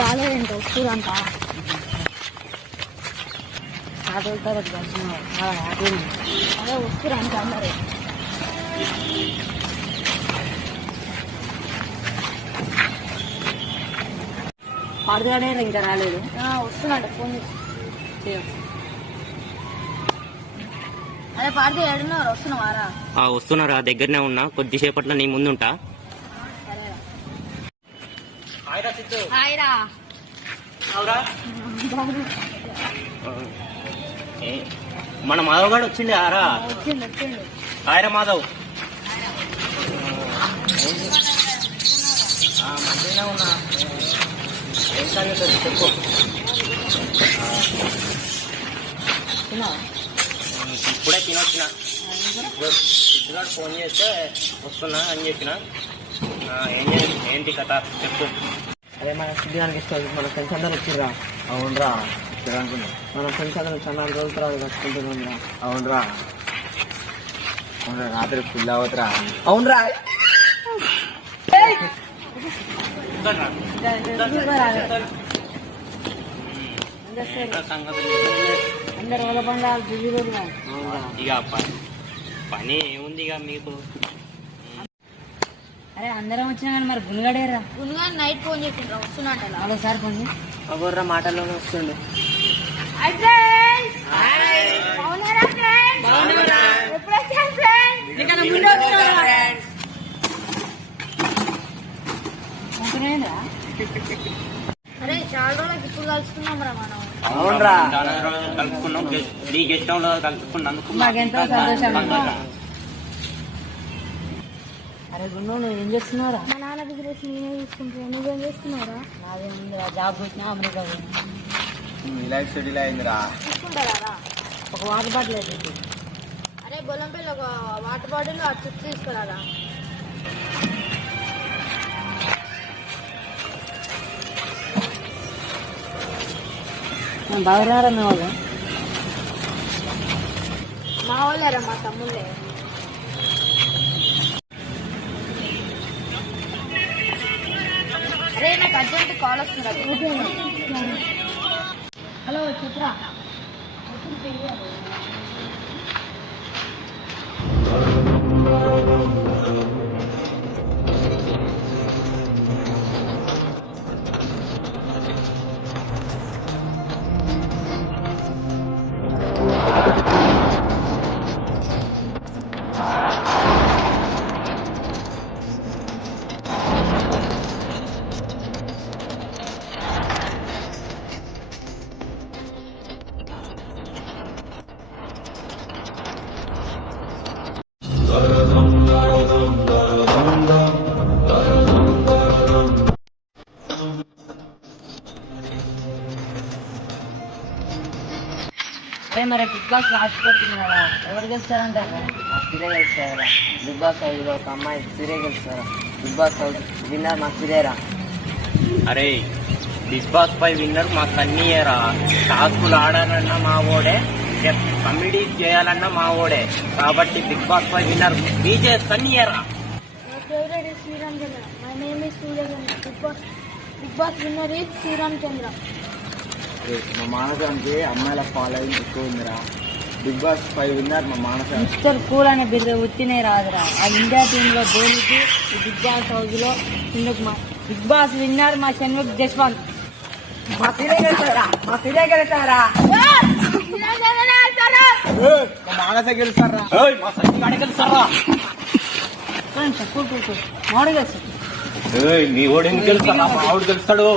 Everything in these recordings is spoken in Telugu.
రాలేదంట వస్తుందంట. అదే వస్తురంట అందరూ. పాడుగానే ఇంకా రాలేదు. వస్తున్నట్ట ఫోన్ చేసి. అదే పాడితే ఏడున్నారు, వస్తున్నావారా? వస్తున్నారా, దగ్గరనే ఉన్నా, కొద్దిసేపట్లో నీ ముందుంటా. మన మాధవ్ గారు వచ్చిండే ఆరా. వచ్చిండు. హాయ్రా మాధవ్. మంచిగా ఉన్నా. ఏం సంగతి చెప్పు. ఇప్పుడే తినొచ్చిన. సిద్ధుగాడు ఫోన్ చేస్తే వస్తున్నా అని చెప్పిన. ఏంటి కథ చెప్పు. అదే మన సిద్ధిగానికి ఇష్టం. మన ఫ్రెండ్స్ అందరూ వచ్చిర్రా. అవునరా, మన ఫ్రెండ్స్ అందరూ చాలా రోజుల తర్వాత కలుసుకుంటున్నాం. అవునరా, రాత్రి ఫుల్ అవతరా. అవునరా, అందరు వాళ్ళ పండుగ బిజీ రోజుగా. ఇక పని ఏముంది ఇక మీకు. అరే అందరం వచ్చినా కానీ మరి గుణగాడేరా. గుణగాని నైట్ ఫోన్ చేసిండ్రా, వస్తున్నట్ట. ఒకసారి ఫోన్ బొర్ర మాటల్లోనే వస్తుండే. అరే చాలా రోజులకు ఇప్పుడు కలుసుకున్నాం రా మనం. అవునరా, కలుపుకున్నాం. నీ గెస్ట్ హౌస్ లో కలుపుకున్నందుకు మాకెంతో సంతోషం. అరే గుండు, నువ్వు ఏం చేస్తున్నావురా? మా నాన్న బిజినెస్ నేనే చూసుకుంటున్నా. నువ్వేం చేస్తున్నావురా? నాదేముందిరా, జాబ్ వచ్చినా అమెరికా నీ లైఫ్ షెడ్యూల్ అయిందిరా. చూసుకుంటారా? ఒక వాటర్ బాటిల్ అయితే. అరే బొల్లంపల్లి ఒక వాటర్ బాటిల్ ఆ చిప్స్ తీసుకురారా. బాగున్నారా మీ వాళ్ళు? మా వాళ్ళేరా, మా తమ్ముళ్ళే. అరే నాకు అర్జెంట్ కాల్ వస్తుంది. హలో చెప్పరా. మరి బిగ్ బాస్ రాసిపోతున్నారా? ఎవరు గెలుస్తారంటారా? సిరే గెలుస్తారా? బిగ్ బాస్ హౌస్ లో ఒక అమ్మాయి సిరే గెలుస్తారా? బిగ్ బాస్ హౌస్ విన్నర్ మా సిరేరా. అరే బిగ్ బాస్ పై విన్నర్ మా సన్నీయేరా. టాస్కులు ఆడాలన్నా మా ఓడే, కమెడీ చేయాలన్నా మా ఓడే. కాబట్టి బిగ్ బాస్ పై విన్నర్ బీజే సన్నీయేరా. My favorite is Sriram Chandra. My name is Surya Chandra. Big Boss winner is Sriram Chandra. మా మానసానికి అమ్మాయిల ఫాలోయింగ్ ఎక్కువ ఉందిరా. బిగ్ బాస్ 5 విన్నర్ మా మానస. మిస్టర్ కూల్ అనే బిరుదు వచ్చినే రాదురా. ఆ ఇండియా టీమ్ లో ధోనికి ఈ బిగ్ బాస్ హౌస్ లో బిగ్ బాస్ విన్నర్ మా షణ్ముఖ్ జస్వంత్. మా సిరే గెలుస్తారా? మా సిరే గెలుస్తారా? మా మానస గెలుస్తారా? మా సన్నీ గెలుస్తారా? మోడీ గెలుస్తాడు. మీ ఓడి ఎందుకు గెలుస్తారా? మా ఆవిడ గెలుస్తాడు.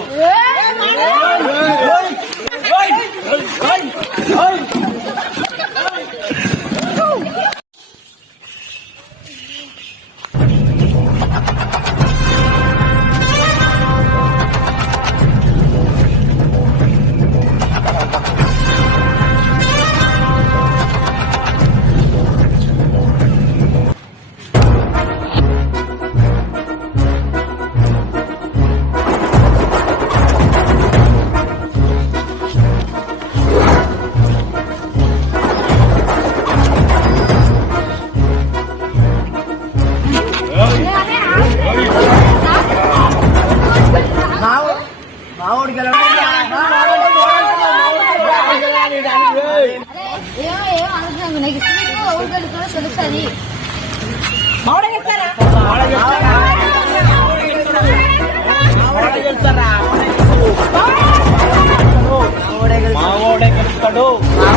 మా ఓడే గెలుస్తాడు. మా